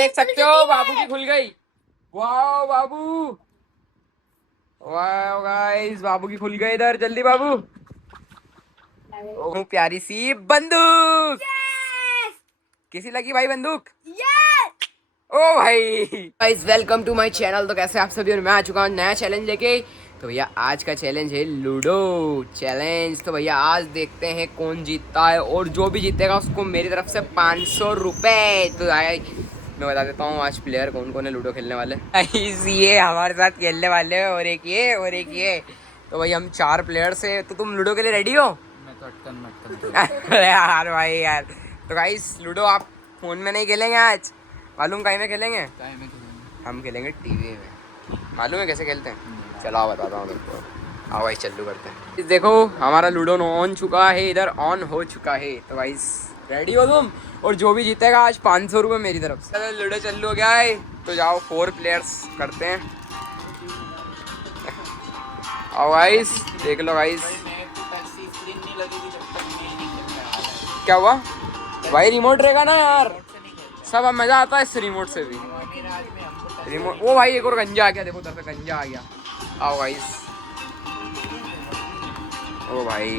देख सकते हो बाबू की खुल गई। वाह बाबू, वाह गाइस, बाबू की खुल गई। इधर जल्दी बाबू। ओ प्यारी सी बंदूक। कैसी लगी भाई बंदूक? ओ भाई guys, welcome to my channel. तो कैसे आप सभी, और मैं आ चुका हूँ नया चैलेंज लेके। तो भैया आज का चैलेंज है लूडो चैलेंज। तो भैया आज देखते हैं कौन जीतता है, और जो भी जीतेगा उसको मेरी तरफ से 500 रुपए। तो आया मैं बता देता हूँ आज प्लेयर कौन कौन है लूडो खेलने वाले। गाइस ये हमारे साथ खेलने वाले हैं, और एक ये और एक ये। तो भाई हम 4 प्लेयर्स है। तो तुम लूडो के लिए रेडी हो? मैं तो अटकन मटकन यार भाई यार। तो गाइस लूडो आप फोन में नहीं खेलेंगे आज, मालूम कहीं में खेलेंगे? हम खेलेंगे टीवी में। मालूम है कैसे खेलते हैं? चलो आओ बताता हूँ तुमको। आओ भाई चालू करते हैं। देखो हमारा लूडो ऑन चुका है, इधर ऑन हो चुका है। तो भाई रेडी हो तुम? और जो भी जीतेगा आज 500 रुपये मेरी तरफ से। चलो लूडो चालू हो गया है, तो जाओ 4 प्लेयर्स करते हैं। आओ गाइस देख लो गाइस। क्या हुआ भाई? रिमोट रहेगा ना यार, सब अब मजा आता है इस रिमोट से भी। रिमोट वो भाई एक और गंजा आ गया, देखो उधर पे गंजा आ गया। आओ गाइस। ओ भाई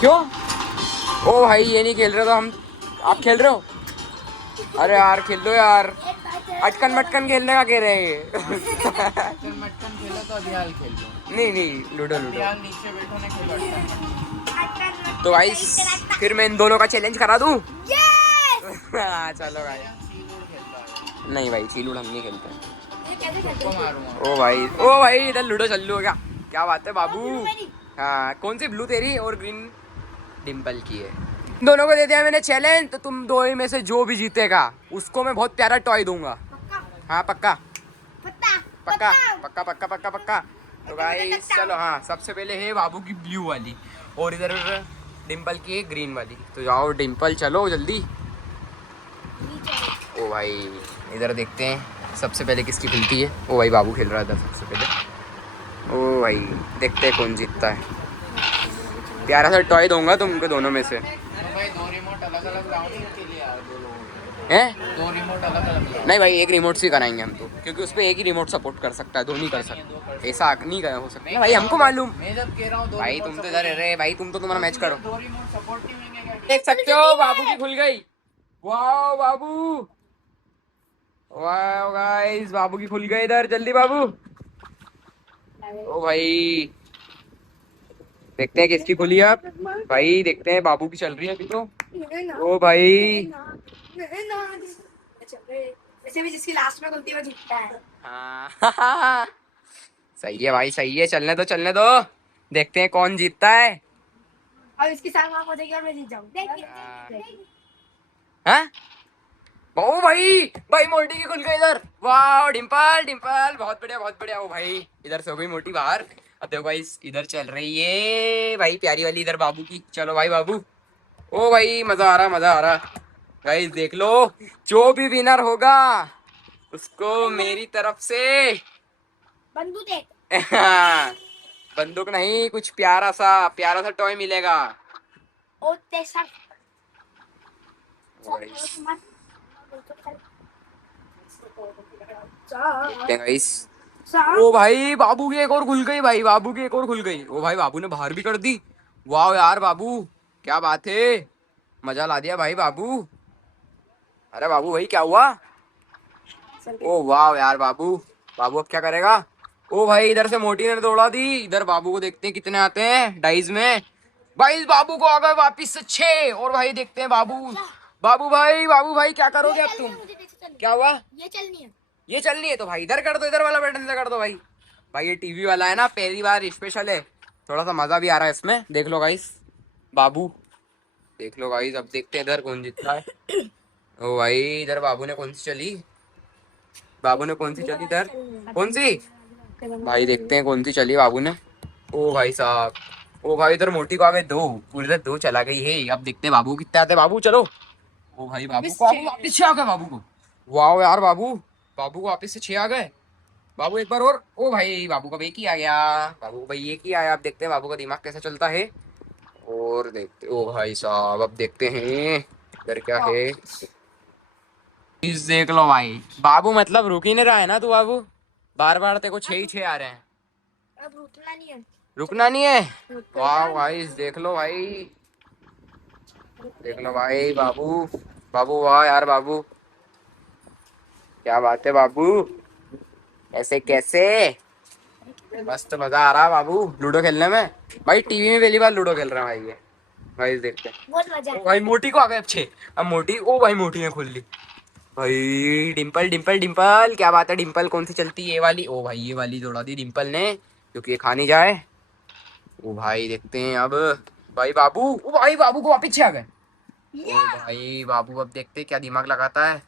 क्यों? ओ भाई ये नहीं खेल रहे तो हम, आप खेल रहे हो? अरे यार खेल लो यार, अटकन मटकन खेलने का कह रहे हैं। अटकन मटकन खेलो तो अभी हाल खेल लो। नहीं लूडो लूडो। नीचे बैठो ने खेलो अटकन। तो गाइस फिर मैं इन दोनों का चैलेंज करा दूं। चलो भाई। नहीं भाई चीलूड हम नहीं खेलते। ओ भाई इधर लूडो चालू हो गया। क्या बात है बाबू। हाँ कौन सी, ब्लू तेरी और ग्रीन डिम्पल की है। दोनों को दे दिया मैंने चैलेंज। तो तुम दो ही में से जो भी जीतेगा उसको मैं बहुत प्यारा टॉय दूंगा। हाँ पक्का पक्का पक्का पक्का पक्का पक्का। तो गाइस चलो, हाँ सबसे पहले है बाबू की ब्लू वाली, और इधर डिम्पल की है ग्रीन वाली। तो जाओ डिम्पल चलो जल्दी। ओ भाई इधर देखते हैं सबसे पहले किसकी खुलती है। ओ भाई बाबू खेल रहा था सबसे पहले। ओ भाई देखते हैं कौन जीतता है। प्यारा सा टॉय दूंगा तुमको दोनों में से। भाई दो रिमोट अलग अलग लाओ के लिए यार, दो लोगों को। हैं? दो रिमोट अलग अलग लाओ। नहीं भाई एक रिमोट से कराएंगे हम तो, क्योंकि उस पर एक ही रिमोट सपोर्ट कर सकता है, दो नहीं कर सकता। ऐसा नहीं हो सकता भाई, हमको मालूम। मैं जब कह रहा हूँ भाई तुम तो इधर रहे भाई, तुम तो तुम्हारा मैच करो। दो रिमोट सपोर्ट नहीं होंगे क्या? देख सकते हो बाबू की खुल गई। वाह बाबू, वाह गाइस बाबू की खुल गई। इधर जल्दी बाबू। ओ भाई देखते हैं किसकी खुली है आप। भाई देखते हैं बाबू की चल रही है अभी तो। ओ भाई वैसे भी जिसकी लास्ट में खुलती है वो जीतता है। हाँ सही है भाई सही है, चलने दो चलने दो, देखते हैं कौन जीतता है। अब इसकी साल माफ हो जाएगी और मैं जीत जाऊंगा। हाँ ओ भाई, भाई मोटी की खुल गई इधर। वाह डिम्पल डिम्पल बहुत बढ़िया बहुत बढ़िया। ओ भाई इधर से हो गई मोटी बाहर। अब देखो भाई इधर चल रही है भाई प्यारी वाली, इधर बाबू की। चलो भाई बाबू। ओ भाई मजा आ रहा मजा आ रहा। गाइस देख लो, जो भी विनर होगा उसको मेरी तरफ से बंदूक देख। बंदूक नहीं, कुछ प्यारा सा टॉय मिलेगा। ओ तेरा देखते हैं गाइस। ओ भाई बाबू की एक और खुल गई, भाई बाबू की एक और खुल गई। ओ भाई बाबू ने बाहर भी कर दी। वाह यार बाबू क्या बात है, मजा ला दिया भाई बाबू। अरे बाबू भाई क्या हुआ? ओ वाह यार बाबू, बाबू अब क्या करेगा? ओ भाई इधर से मोटी ने तोड़ा दी। इधर बाबू को देखते हैं कितने आते हैं डाइस में। भाई बाबू को आ गए वापिस से 6। और भाई देखते हैं बाबू, बाबू भाई क्या करोगे अब तुम? क्या हुआ? ये चलनी है। ये चलनी है तो भाई इधर कर दो, इधर वाला बटन से कर दो भाई। भाई ये टीवी वाला है ना, पहली बार स्पेशल है, थोड़ा सा मजा भी आ रहा है इसमें। देख लो गाइस बाबू, देख लो गाइस। अब देखते हैं इधर कौन जीतता है। ओ भाई इधर बाबू ने कौन सी चली, बाबू ने कौन सी चली इधर, कौन सी? भाई देखते हैं कौन सी चली बाबू ने। ओ भाई साहब, ओ भाई इधर मोटी को आ गए 2, पूरे इधर 2 चला गई है। अब देखते हैं बाबू कितने आते हैं। बाबू चलो। ओ भाई बाबू को वापिस 6 आ गए बाबू को। वाह यार बाबू, बाबू को वापिस से 6 आ गए। बाबू एक बार और। ओ भाई बाबू का एक ही आ गया, बाबू को भाई एक ही आया। अब देखते हैं बाबू का दिमाग कैसा चलता है। और देखते, ओ भाई साहब अब देखते हैं इधर क्या है। इस देख लो भाई, बाबू मतलब रुक ही नहीं रहा है ना तू बाबू, बार बार तेरे को छह ही छह आ रहे हैं। अब रुकना नहीं है। रुकना नहीं है। रुक वाह गया। भाई देख लो भाई, देख लो भाई बाबू, बाबू वाह यार बाबू, क्या बात है बाबू, ऐसे कैसे, मस्त मजा आ रहा है बाबू लूडो खेलने में। भाई टीवी में पहली बार लूडो खेल रहा है भाई ये, भाई देखते हैं। बहुत मजा ओ भाई मोटी को आ गए अच्छे, अब मोटी, ओ भाई मोटी ने खोल ली भाई। डिंपल डिंपल डिंपल, क्या बात है डिंपल, कौन सी चलती है ये वाली, ओ भाई ये वाली दौड़ा दी डिंपल ने, क्योंकि ये खा नहीं जाए। ओ भाई देखते हैं अब, भाई बाबू, ओ भाई बाबू को वापिस आ गए। ओ भाई बाबू अब देखते हैं क्या दिमाग लगाता है,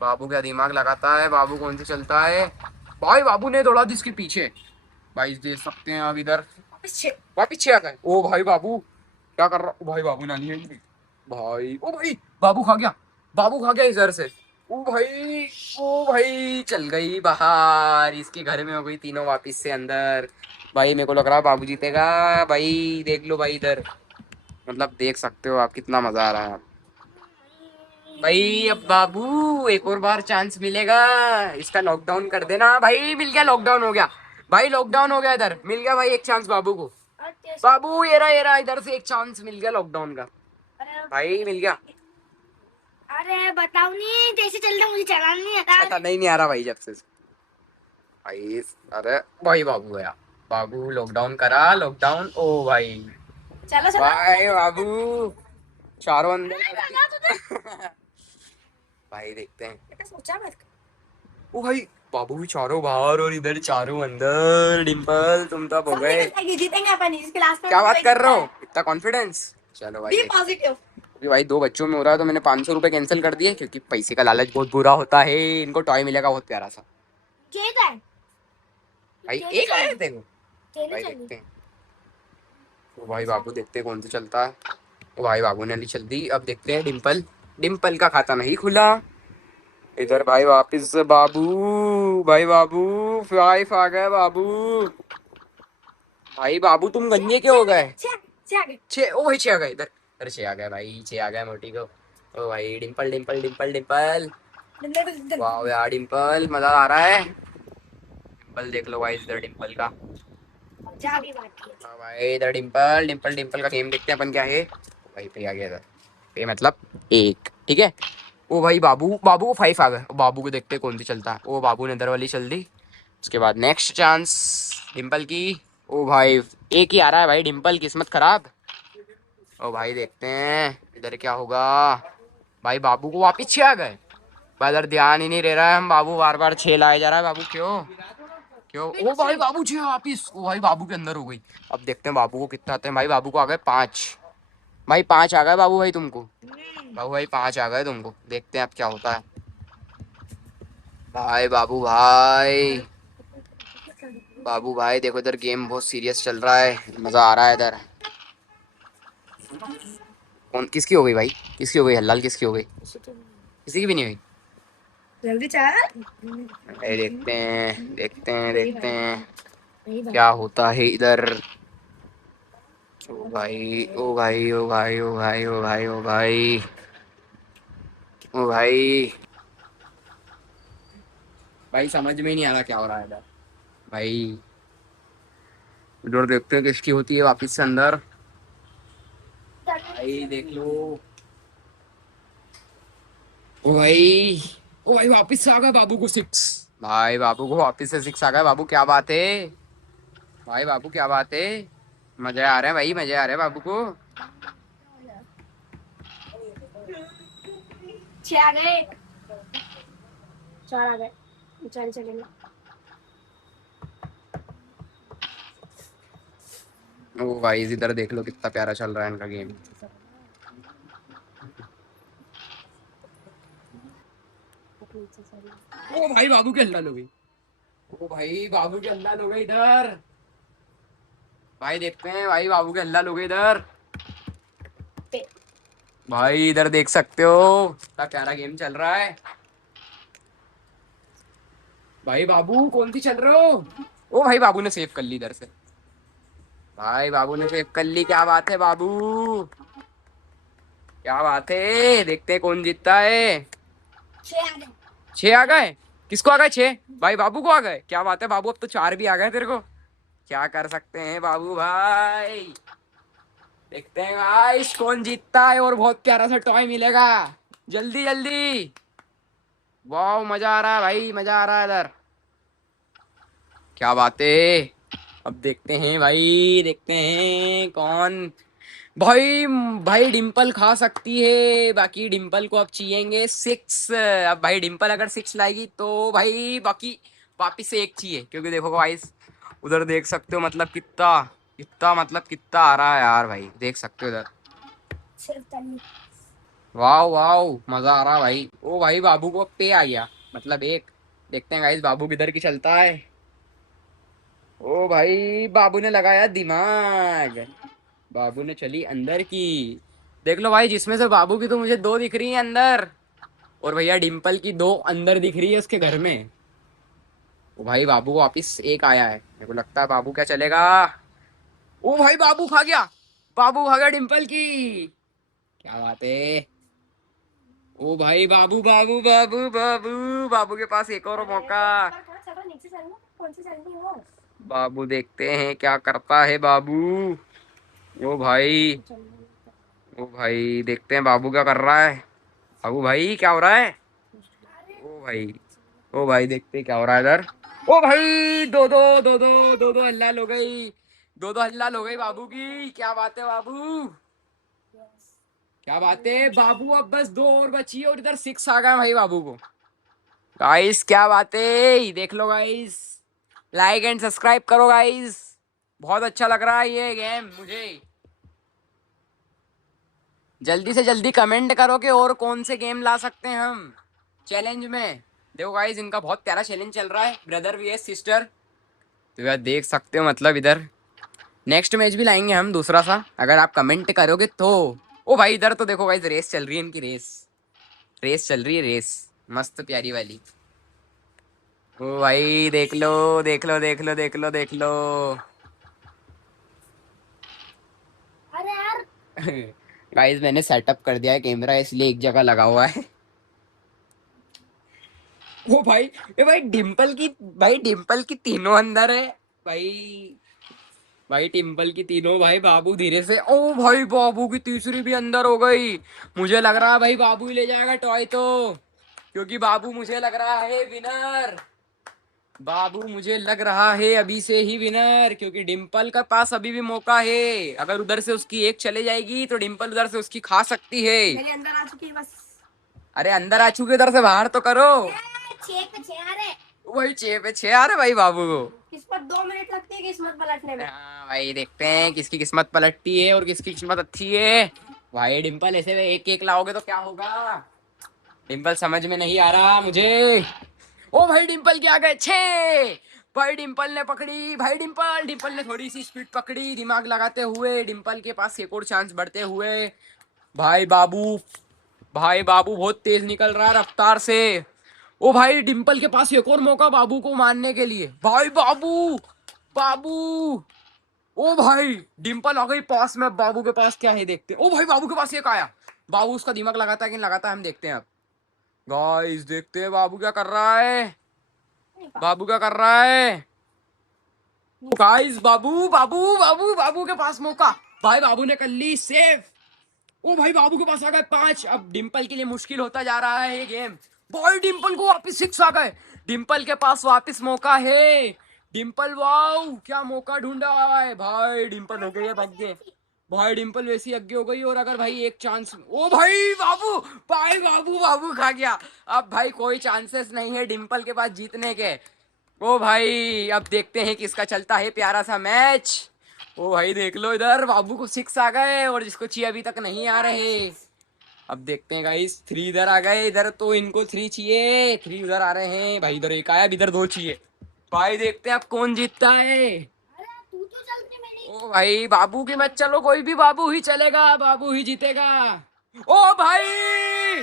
बाबू क्या दिमाग लगाता है, बाबू कौन सी चलता है। भाई बाबू ने दौड़ा दी इसके पीछे, भाई देख सकते हैं अब इधर वापिस छे आ गए। ओ भाई बाबू क्या कर रहा, ओ भाई बाबू नानी है भाई, ओ भाई बाबू खा गया, बाबू खा गया इधर से। ओ भाई, ओ भाई चल गई बाहर, इसके घर में हो गई तीनों वापिस से अंदर। भाई मेरे को लग रहा है बाबू जीतेगा भाई, देख लो भाई इधर, मतलब देख सकते हो आप कितना मजा आ रहा है भाई। अब बाबू एक और बार चांस मिलेगा, इसका लॉकडाउन कर देना भाई, मिल गया लॉकडाउन हो गया भाई, लॉकडाउन हो गया इधर, मिल गया भाई एक चांस बाबू को। बाबू ये रहा इधर से एक चांस मिल गया लॉकडाउन का, भाई मिल गया। अरे बताओ नहीं, कैसे चल रहा, मुझे चलाना नहीं आता। अच्छा नहीं आ रहा भाई जब से भाई, अरे भाई बाबू गया, बाबू लॉकडाउन करा लॉकडाउन, ओ भाई चलो चलो। भाई बाबू चारों अंदर भाई देखते हैं। सोचा मत। ओ भाई बाबू भी चारों बाहर और इधर चारों अंदर, डिंपल तुम तो अब हो गए। जीतेंगे अपन इसके लास्ट में। क्या बात कर रहे हो, इतना कॉन्फिडेंस। चलो भाई बी पॉजिटिव। अभी भाई दो बच्चों में हो रहा है तो मैंने 500 रुपए कैंसिल कर दिए, क्योंकि पैसे का लालच बहुत बुरा होता है, इनको टॉय मिलेगा बहुत प्यारा सा। खेत है। भाई एक आया तेरे को, भाई चाहिए। देखते हैं। तो भाई बाबू देखते हैं कौन सा चलता है। तो भाई बाबू ने ली चल दी, अब देखते हैं डिंपल, डिंपल का खाता नहीं खुला इधर भाई, वापिस से बाबू, भाई बाबू 5 आ गए बाबू, भाई बाबू तुम गंजे क्यों हो गए। छे, ओ भाई 6 आ गए इधर, अरे 6 आ गए भाई, 6 आ गए मोटी को। ओ भाई डिंपल डिंपल डिंपल डिंपल, वाह यार डिंपल मजा आ रहा है, डिंपल देख लो भाई इधर डिंपल का। हाँ भाई इधर डिंपल डिंपल डिंपल का गेम देखते हैं अपन क्या है। भाई पे आ गया इधर, पे मतलब एक, ठीक है। ओ भाई बाबू, बाबू को 5 आ गए, बाबू को देखते हैं कौन सी चलता है। ओ बाबू ने इधर वाली चल दी, उसके बाद नेक्स्ट चांस डिंपल की। ओ भाई एक ही आ रहा है भाई, डिंपल किस्मत खराब। ओ भाई देखते हैं इधर क्या होगा, भाई बाबू को वापिस 6 आ गए, भाई इधर ध्यान ही नहीं रह रहा है, हम बाबू बार बार 6 लाए जा रहा है बाबू, क्यों क्यों। ओ भाई बाबू 6 वापिस, ओ भाई बाबू के अंदर हो गई। अब देखते हैं बाबू को कितना आते हैं, भाई बाबू को आ गए 5, भाई 5 आ गए बाबू भाई तुमको, बाबू भाई 5 आ गए तुमको, देखते हैं अब क्या होता है। भाई बाबू भाई, बाबू भाई देखो इधर गेम बहुत सीरियस चल रहा है, मजा आ रहा है इधर। कौन किसकी हो गई भाई, किसकी हो गई हल्लाल, किसकी हो गई, किसी की भी नहीं हुई। जल्दी चल। भाई देखते हैं देखते हैं देखते हैं क्या होता है इधर। ओ भाई ओ भाई ओ भाई ओ भाई ओ भाई ओ भाई ओ भाई, भाई समझ में ही नहीं आ रहा क्या हो रहा है इधर भाई, इधर देखते हैं किसकी होती है वापिस से अंदर, भाई देख लो। ओ भाई, ओ भाई वापिस से आ गया बाबू को 6, भाई बाबू को वापिस से 6 आ गया बाबू, क्या बात है भाई बाबू, क्या बात है, मजे आ रहे हैं भाई, मजे आ रहे हैं बाबू को। 6 आ गए। 4 आ गए। चलेंगे। ओ भाई इधर देख लो कितना प्यारा चल रहा है इनका गेम। ओ भाई बाबू के हल्ला हो गई, ओ भाई बाबू के हल्ला हो गई इधर, भाई देखते हैं भाई बाबू के हल्ला हो गई इधर, भाई इधर देख सकते हो कितना प्यारा गेम चल रहा है। भाई बाबू कौन सी चल रहे हो, ओ भाई बाबू ने सेव कर ली इधर से, भाई बाबू ने सेव कर ली, क्या बात है बाबू, क्या बात है। देखते हैं कौन जीतता है। 6 आ गए, किसको आ गए 6? भाई बाबू को आ गए, क्या बात है बाबू, अब तो 4 भी आ गए तेरे को। क्या कर सकते हैं बाबू भाई, देखते हैं गाइस कौन जीतता है और बहुत प्यारा सा टॉय मिलेगा। जल्दी जल्दी, वाह मजा आ रहा है भाई, मजा आ रहा है इधर, क्या बात है। अब देखते हैं भाई, देखते हैं कौन। भाई भाई डिम्पल खा सकती है, बाकी डिम्पल को अब चाहिएंगे 6। अब भाई डिम्पल अगर 6 लाएगी तो भाई बाकी वापिस से 1 चाहिए, क्योंकि देखो भाई उधर देख सकते हो, मतलब कितना कितना मतलब कितना आ रहा है यार भाई, देख सकते हो उधर। वाह वाह मजा आ रहा भाई। ओ भाई बाबू को पे आ गया, मतलब 1। देखते हैं गाइस बाबू किधर की चलता है। ओ भाई बाबू ने लगाया दिमाग, बाबू ने चली अंदर की। देख लो भाई, जिसमें से बाबू की तो मुझे 2 दिख रही है अंदर, और भैया डिम्पल की 2 अंदर दिख रही है उसके घर में। ओ भाई बाबू वापिस 1 आया है, मेरे को लगता है बाबू क्या चलेगा। ओ भाई बाबू खा गया, बाबू खा गया डिम्पल की, क्या बात है। ओ भाई बाबू बाबू बाबू बाबू, बाबू के पास एक और मौका। बाबू देखते हैं क्या करता है बाबू। ओ भाई, ओ भाई देखते हैं बाबू क्या कर रहा है। बाबू भाई क्या हो रहा है। ओ भाई, ओ भाई देखते हैं क्या हो रहा है इधर। ओ भाई दो दो दो दो दो दो हल्ला हो गई, 2-2 हल्ला हो गई बाबू की, क्या बात है बाबू, क्या बात है बाबू। अब बस 2 और बची है और इधर 6 आ गए भाई बाबू को। गाइस क्या बात है, देख लो गाइस, लाइक एंड सब्सक्राइब करो गाइस, बहुत अच्छा लग रहा है ये गेम मुझे। जल्दी से जल्दी कमेंट करो कि और कौन से गेम ला सकते हैं हम चैलेंज में। देखो गाइस इनका बहुत प्यारा चैलेंज चल रहा है, ब्रदर वीएस सिस्टर। तो यार देख सकते हो, मतलब इधर नेक्स्ट मैच भी लाएंगे हम दूसरा सा, अगर आप कमेंट करोगे तो। ओ भाई इधर तो देखो गाइस, रेस चल रही है इनकी, रेस रेस चल रही है, रेस मस्त प्यारी वाली। ओ भाई देख लो देख लो देख लो देख लो देख लो। अरे यार गाइस मैंने सेटअप कर दिया है कैमरा, इसलिए एक जगह लगा हुआ है। ओ भाई, ए भाई डिम्पल की, भाई डिम्पल की तीनों अंदर है भाई, भाई डिम्पल की तीनों। भाई बाबू धीरे से, ओ भाई बाबू की तीसरी भी अंदर हो गई। मुझे लग रहा है भाई बाबू ही ले जाएगा टॉय तो, क्योंकि बाबू मुझे लग रहा है विनर। बाबू मुझे लग रहा है अभी से ही विनर, क्योंकि डिम्पल का पास अभी भी मौका है, अगर उधर से उसकी 1 चले जाएगी तो डिम्पल उधर से उसकी खा सकती है। मेरे अंदर आ चुकी है बस। अरे अंदर आ चुके, उधर से बाहर तो करो। 6 पे 6 आ रहे। वही 6 पे 6 आ रहे भाई बाबू को। किस्मत 2 मिनट लगती है किस्मत पलटने में। हाँ भाई देखते हैं किसकी किस्मत पलटती है और किसकी किस्मत अच्छी है। भाई डिम्पल ऐसे में 1-1 लाओगे तो क्या होगा, डिम्पल समझ में नहीं आ रहा मुझे। ओ भाई डिम्पल क्या गए 6। भाई डिम्पल ने पकड़ी, भाई डिम्पल, डिम्पल ने थोड़ी सी स्पीड पकड़ी दिमाग लगाते हुए, डिम्पल के पास एक और चांस बढ़ते हुए। भाई बाबू, भाई बाबू बहुत तेज निकल रहा है रफ्तार से। ओ भाई डिम्पल के पास एक और मौका बाबू को मारने के लिए, भाई बाबू, बाबू। ओ भाई डिम्पल आ गई पास में, बाबू के पास क्या है देखते हैं। ओ भाई बाबू के पास एक आया, बाबू उसका दिमाग लगाता है कि नहीं लगाता है हम देखते हैं अब। गाइस देखते हैं बाबू क्या कर रहा है, बाबू क्या कर रहा है। गाइस बाबू बाबू बाबू बाबू के पास मौका, भाई बाबू ने कर ली सेव। ओ भाई बाबू के पास आ गए 5, अब डिम्पल के लिए मुश्किल होता जा रहा है ये गेम। भाई डिम्पल को वापस 6 आ गए, डिम्पल के पास वापस मौका है। डिम्पल वाओ क्या मौका ढूंढा है भाई, डिम्पल हो गई है भाग्य। भाई डिम्पल वैसी आगे हो गई, और अगर भाई एक चांस, ओ भाई बाबू, भाई बाबू, बाबू खा गया। अब भाई कोई चांसेस नहीं है डिम्पल के पास जीतने के। ओ भाई अब देखते हैं किसका चलता है प्यारा सा मैच। ओ भाई देख लो इधर बाबू को 6 आ गए और जिसको 6 अभी तक नहीं आ रहे। अब देखते हैं गाइस 3 इधर आ गए, इधर तो इनको 3 चाहिए, 3 उधर आ रहे हैं भाई, इधर 1 आया, इधर 2 चाहिए। भाई देखते हैं अब कौन जीतता है। अरे तू तो चलती मेरी। ओ भाई बाबू की मत चलो, कोई भी बाबू ही चलेगा, बाबू ही जीतेगा। ओ भाई,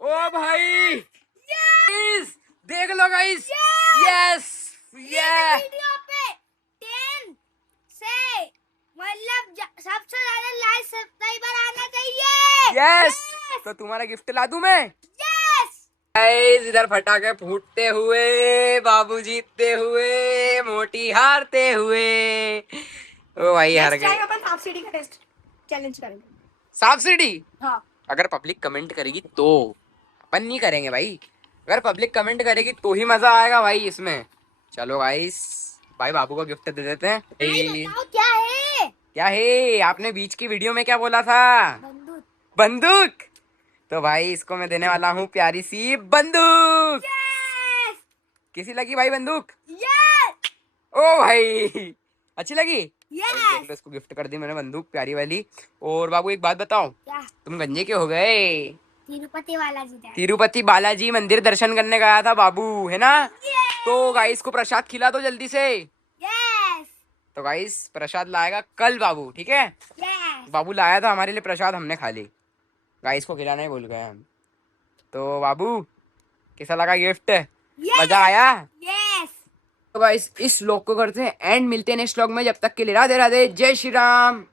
ओ भाई, Guys, देख लो गाइस, यस ये ये वीडियो पे 10 से मतलब सबसे ज्यादा लाइक सब्सक्राइबर आना चाहिए। यस, तो तुम्हारा गिफ्ट ला दूं मैं। यस। गाइस इधर पटाखे फूटते हुए, बाबू जीतते हुए, मोटी हारते हुए। ओ भाई हार नेक्स्ट टाइम गए। अपन सांप सीढ़ी का टेस्ट चैलेंज करेंगे। सांप सीढ़ी हाँ। अगर पब्लिक कमेंट करेगी तो, अपन नहीं करेंगे भाई। अगर पब्लिक कमेंट करेगी तो ही मजा आएगा भाई इसमें। चलो गाइस, भाई बाबू को गिफ्ट दे देते हैं। भाई बताओ क्या है? क्या है? आपने बीच की वीडियो में क्या बोला था? बंदूक। बंदूक। तो भाई इसको मैं देने वाला हूँ प्यारी सी बंदूक। यस। कैसी लगी भाई बंदूक? यस। ओ भाई अच्छी लगी। यस। देख लो, इसको गिफ्ट कर दी मैंने बंदूक प्यारी वाली। और बाबू एक बात बताओ, क्या? तुम गंजे क्यों हो गए? तिरुपति वाला जी। तिरुपति बालाजी मंदिर दर्शन करने गया था बाबू, है ना? तो गाइस को प्रसाद खिला दो जल्दी से। यस। तो गाइस प्रसाद लाएगा कल बाबू, ठीक है? यस। बाबू लाया था हमारे लिए प्रसाद, हमने खा ली। गाइस को खिलाना ही भूल गए हम। तो बाबू कैसा लगा गिफ्ट? मजा आया? यस। तो गाइस इस व्लॉग को करते हैं एंड, मिलते हैं नेक्स्ट व्लॉग में। जब तक के लिए राधे राधे, जय श्री राम।